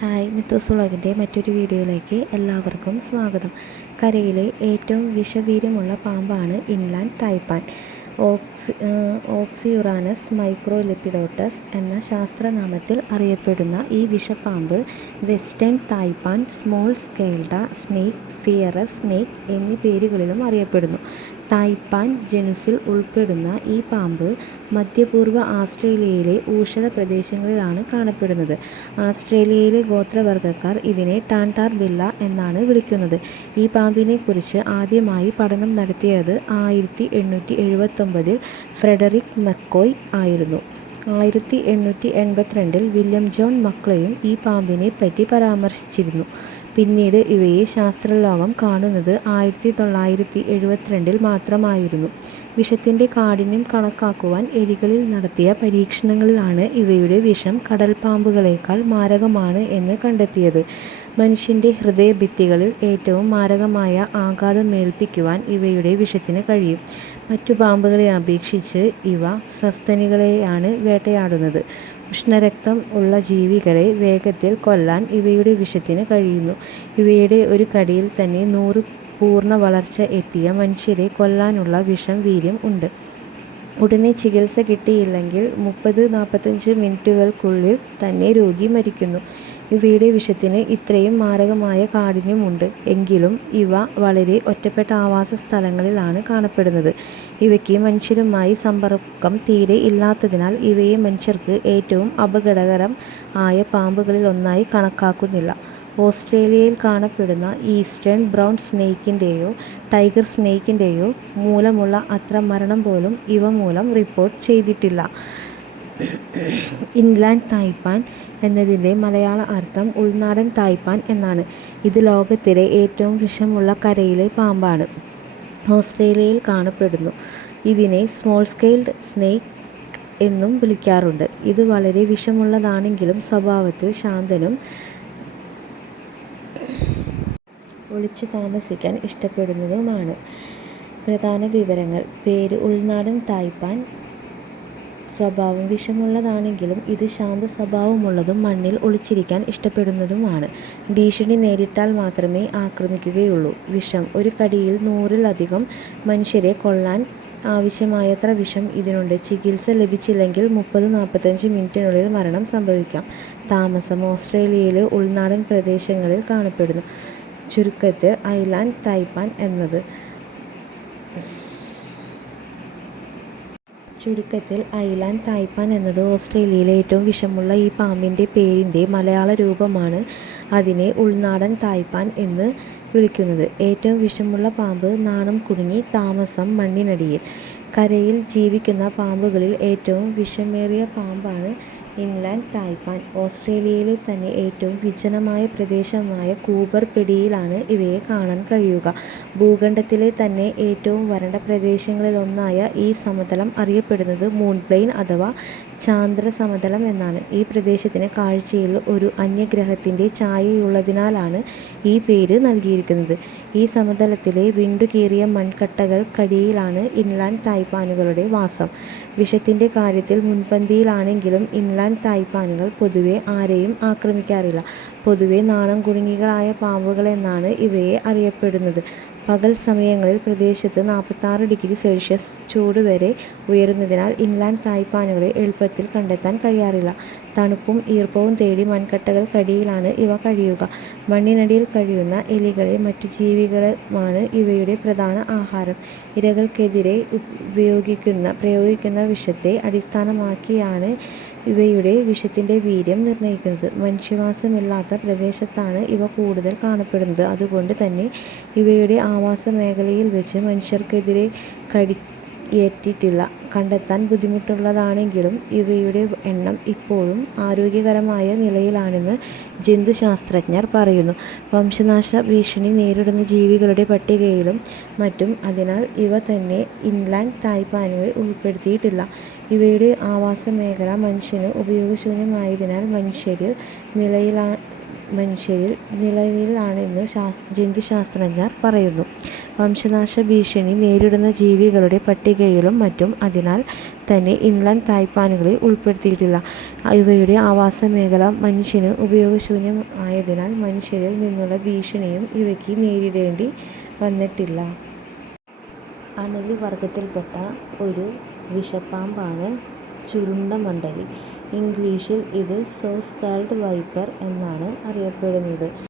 Hi, മിത്തൂസ് വ്ളോഗിൻ്റെ മറ്റൊരു വീഡിയോയിലേക്ക് എല്ലാവർക്കും സ്വാഗതം. കരയിലെ ഏറ്റവും വിഷവീര്യമുള്ള പാമ്പാണ് ഇൻലാൻഡ് തായ്പാൻ. ഓക്സിയുറാനസ് മൈക്രോലെപ്പിഡോട്ടസ് എന്ന ശാസ്ത്രനാമത്തിൽ അറിയപ്പെടുന്ന ഈ വിഷപ്പാമ്പ് western taipan, small scaled snake, fierce snake എന്നീ പേരുകളിലും അറിയപ്പെടുന്നു. തായ്പാൻ ജനുസിൽ ഉൾപ്പെടുന്ന ഈ പാമ്പ് മധ്യപൂർവ്വ ആസ്ട്രേലിയയിലെ ഊഷര പ്രദേശങ്ങളിലാണ് കാണപ്പെടുന്നത്. ആസ്ട്രേലിയയിലെ ഗോത്രവർഗ്ഗക്കാർ ഇതിനെ ടാൻടാർ ബില്ല എന്നാണ് വിളിക്കുന്നത്. ഈ പാമ്പിനെക്കുറിച്ച് ആദ്യമായി പഠനം നടത്തിയത് 1879 ഫ്രെഡറിക് മക്കോയ് ആയിരുന്നു. 1882 വില്യം ജോൺ മക്ലോയും ഈ പാമ്പിനെ പറ്റി പരാമർശിച്ചിരുന്നു. പിന്നീട് ഇവയെ ശാസ്ത്രലോകം കാണുന്നത് 1972 മാത്രമായിരുന്നു. വിഷത്തിൻ്റെ കാഠിന്യം കണക്കാക്കുവാൻ എലികളിൽ നടത്തിയ പരീക്ഷണങ്ങളിലാണ് ഇവയുടെ വിഷം കടൽപ്പാമ്പുകളേക്കാൾ മാരകമാണ് എന്ന് കണ്ടെത്തിയത്. മനുഷ്യൻ്റെ ഹൃദയഭിത്തികളിൽ ഏറ്റവും മാരകമായ ആഘാതമേൽപ്പിക്കുവാൻ ഇവയുടെ വിഷത്തിന് കഴിയും. മറ്റു പാമ്പുകളെ അപേക്ഷിച്ച് ഇവ സസ്തനികളെയാണ് വേട്ടയാടുന്നത്. ഉഷ്ണരക്തം ഉള്ള ജീവികളെ വേഗത്തിൽ കൊല്ലാൻ ഇവയുടെ വിഷത്തിന് കഴിയുന്നു. ഇവയുടെ ഒരു കടിയിൽ തന്നെ 100 പൂർണ്ണ വളർച്ച എത്തിയ മനുഷ്യരെ കൊല്ലാനുള്ള വിഷം വീര്യം ഉണ്ട്. ഉടനെ ചികിത്സ കിട്ടിയില്ലെങ്കിൽ 30-45 മിനിറ്റുകൾക്കുള്ളിൽ തന്നെ രോഗി മരിക്കുന്നു. ഇവയുടെ വിഷത്തിന് ഇത്രയും മാരകമായ കാഠിന്യമുണ്ട് എങ്കിലും ഇവ വളരെ ഒറ്റപ്പെട്ട ആവാസ സ്ഥലങ്ങളിലാണ് കാണപ്പെടുന്നത്. ഇവയ്ക്ക് മനുഷ്യരുമായി സമ്പർക്കം തീരെ ഇല്ലാത്തതിനാൽ ഇവയെ മനുഷ്യർക്ക് ഏറ്റവും അപകടകരം ആയ പാമ്പുകളിലൊന്നായി കണക്കാക്കുന്നില്ല. ഓസ്ട്രേലിയയിൽ കാണപ്പെടുന്ന ഈസ്റ്റേൺ ബ്രൗൺ സ്നേക്കിൻ്റെയോ ടൈഗർ സ്നേക്കിൻ്റെയോ മൂലമുള്ള അത്ര മരണം പോലും ഇവ മൂലം റിപ്പോർട്ട് ചെയ്തിട്ടില്ല. ഇൻലാൻഡ് തായ്പാൻ എന്നതിൻ്റെ മലയാള അർത്ഥം ഉൾനാടൻ തായ്പാൻ എന്നാണ്. ഇത് ലോകത്തിലെ ഏറ്റവും വിഷമുള്ള കരയിലെ പാമ്പാണ്. ഓസ്ട്രേലിയയിൽ കാണപ്പെടുന്നു. ഇതിനെ സ്മോൾ സ്കെയിൽഡ് സ്നേക്ക് എന്നും വിളിക്കാറുണ്ട്. ഇത് വളരെ വിഷമുള്ളതാണെങ്കിലും സ്വഭാവത്തിൽ ശാന്തനും ഒളിച്ചു താമസിക്കാൻ ഇഷ്ടപ്പെടുന്നതുമാണ്. പ്രധാന വിവരങ്ങൾ: പേര് ഉൾനാടൻ തായ്പാൻ. സ്വഭാവം വിഷമുള്ളതാണെങ്കിലും ഇത് ശാന്ത സ്വഭാവമുള്ളതും മണ്ണിൽ ഒളിച്ചിരിക്കാൻ ഇഷ്ടപ്പെടുന്നതുമാണ്. ഭീഷണി നേരിട്ടാൽ മാത്രമേ ആക്രമിക്കുകയുള്ളൂ. വിഷം: ഒരു കടിയിൽ 100-ലധികം മനുഷ്യരെ കൊല്ലാൻ ആവശ്യമായത്ര വിഷം ഇതിനുണ്ട്. ചികിത്സ ലഭിച്ചില്ലെങ്കിൽ 30-45 മിനിറ്റിനുള്ളിൽ മരണം സംഭവിക്കാം. താമസം: ഓസ്ട്രേലിയയിലെ ഉൾനാടൻ പ്രദേശങ്ങളിൽ കാണപ്പെടുന്നു. ചുരുക്കത്തിൽ ഐലാൻഡ് തായ്പാൻ എന്നത് ഓസ്ട്രേലിയയിലെ ഏറ്റവും വിഷമുള്ള ഈ പാമ്പിൻ്റെ പേരിൻ്റെ മലയാള രൂപമാണ്. അതിനെ ഉൾനാടൻ തായ്പാൻ എന്ന് വിളിക്കുന്നത്. ഏറ്റവും വിഷമുള്ള പാമ്പ്: നാണം കുടുങ്ങി. താമസം: മണ്ണിനടിയിൽ. കരയിൽ ജീവിക്കുന്ന പാമ്പുകളിൽ ഏറ്റവും വിഷമേറിയ പാമ്പാണ് ഇൻലാൻഡ് തായ്പാൻ. ഓസ്ട്രേലിയയിലെ തന്നെ ഏറ്റവും വിജനമായ പ്രദേശമായ കൂപ്പർ പെടിയിലാണ് ഇവയെ കാണാൻ കഴിയുക. ഭൂഖണ്ഡത്തിലെ തന്നെ ഏറ്റവും വരണ്ട പ്രദേശങ്ങളിലൊന്നായ ഈ സമതലം അറിയപ്പെടുന്നത് മൂൺ പ്ലെയിൻ അഥവാ ചാന്ദ്ര സമതലം എന്നാണ്. ഈ പ്രദേശത്തിന് കാഴ്ചയിൽ ഒരു അന്യഗ്രഹത്തിൻ്റെ ഛായയുള്ളതിനാലാണ് ഈ പേര് നൽകിയിരിക്കുന്നത്. ഈ സമതലത്തിലെ വിണ്ടുകീറിയ മൺകട്ടകൾക്കടിയിലാണ് ഇൻലാൻഡ് തായ്പാനുകളുടെ വാസം. വിഷത്തിൻ്റെ കാര്യത്തിൽ മുൻപന്തിയിലാണെങ്കിലും ഇൻലാൻഡ് തായ്പാനുകൾ പൊതുവെ ആരെയും ആക്രമിക്കാറില്ല. പൊതുവെ നാണം കുടുങ്ങികളായ പാമ്പുകളെന്നാണ് ഇവയെ അറിയപ്പെടുന്നത്. പകൽ സമയങ്ങളിൽ പ്രദേശത്ത് 46°C ചൂട് വരെ ഉയരുന്നതിനാൽ ഇൻലാൻഡ് തായ്പാനുകളെ എളുപ്പത്തിൽ കണ്ടെത്താൻ കഴിയാറില്ല. തണുപ്പും ഈർപ്പവും തേടി മൺകട്ടകൾക്കടിയിലാണ് ഇവ കഴിയുക. മണ്ണിനടിയിൽ കഴിയുന്ന എലികളെ മറ്റു ജീവികളുമാണ് ഇവയുടെ പ്രധാന ആഹാരം. ഇരകൾക്കെതിരെ പ്രയോഗിക്കുന്ന വിഷത്തെ അടിസ്ഥാനമാക്കിയാണ് ഇവയുടെ വിഷത്തിൻ്റെ വീര്യം നിർണ്ണയിക്കുന്നത്. മനുഷ്യവാസമില്ലാത്ത പ്രദേശത്താണ് ഇവ കൂടുതൽ കാണപ്പെടുന്നത്. അതുകൊണ്ട് തന്നെ ഇവയുടെ ആവാസ മേഖലയിൽ വെച്ച് മനുഷ്യർക്കെതിരെ കടിയേറ്റിട്ടില്ല. കണ്ടെത്താൻ ബുദ്ധിമുട്ടുള്ളതാണെങ്കിലും ഇവയുടെ എണ്ണം ഇപ്പോഴും ആരോഗ്യകരമായ നിലയിലാണെന്ന് ജന്തുശാസ്ത്രജ്ഞർ പറയുന്നു. വംശനാശ ഭീഷണി നേരിടുന്ന ജീവികളുടെ പട്ടികയിലും മറ്റും അതിനാൽ ഇവ തന്നെ ഇൻലാൻഡ് തായ്പാനുകൾ ഉൾപ്പെടുത്തിയിട്ടില്ല. ഇവയുടെ ആവാസ മേഖല മനുഷ്യന് ഉപയോഗശൂന്യമായതിനാൽ മനുഷ്യരിൽ നിലവിലാണെന്ന് ജന്തുശാസ്ത്രജ്ഞർ പറയുന്നു. വംശനാശ ഭീഷണി നേരിടുന്ന ജീവികളുടെ പട്ടികയിലും മറ്റും അതിനാൽ തന്നെ ഇൻലാൻഡ് തായ്പാനുകളെ ഉൾപ്പെടുത്തിയിട്ടില്ല. ഇവയുടെ ആവാസമേഖല മനുഷ്യന് ഉപയോഗശൂന്യം ആയതിനാൽ മനുഷ്യരിൽ നിന്നുള്ള ഭീഷണിയും ഇവയ്ക്ക് നേരിടേണ്ടി വന്നിട്ടില്ല. അണലി വർഗത്തിൽപ്പെട്ട ഒരു വിഷപ്പാമ്പാണ് ചുരുണ്ടമണ്ഡലി. ഇംഗ്ലീഷിൽ ഇത് സോ സ്കാൾഡ് വൈപ്പർ എന്നാണ് അറിയപ്പെടുന്നത്.